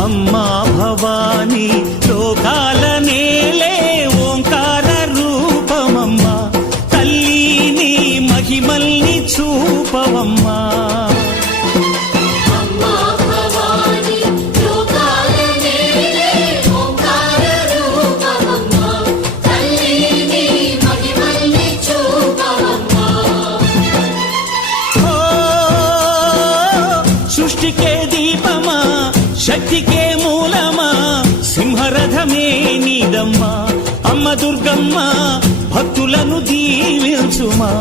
అమ్మా భవానీ లోకాల నేలే ఓంకార రూపమమ్మా తల్లి నీ మహిమల్ని చూపవమ్మా సృష్టికే దీపమా శక్తికే మూలమా సింహరథమే నీదమ్మా అమ్మ దుర్గమ్మ భక్తులను దీవించుమా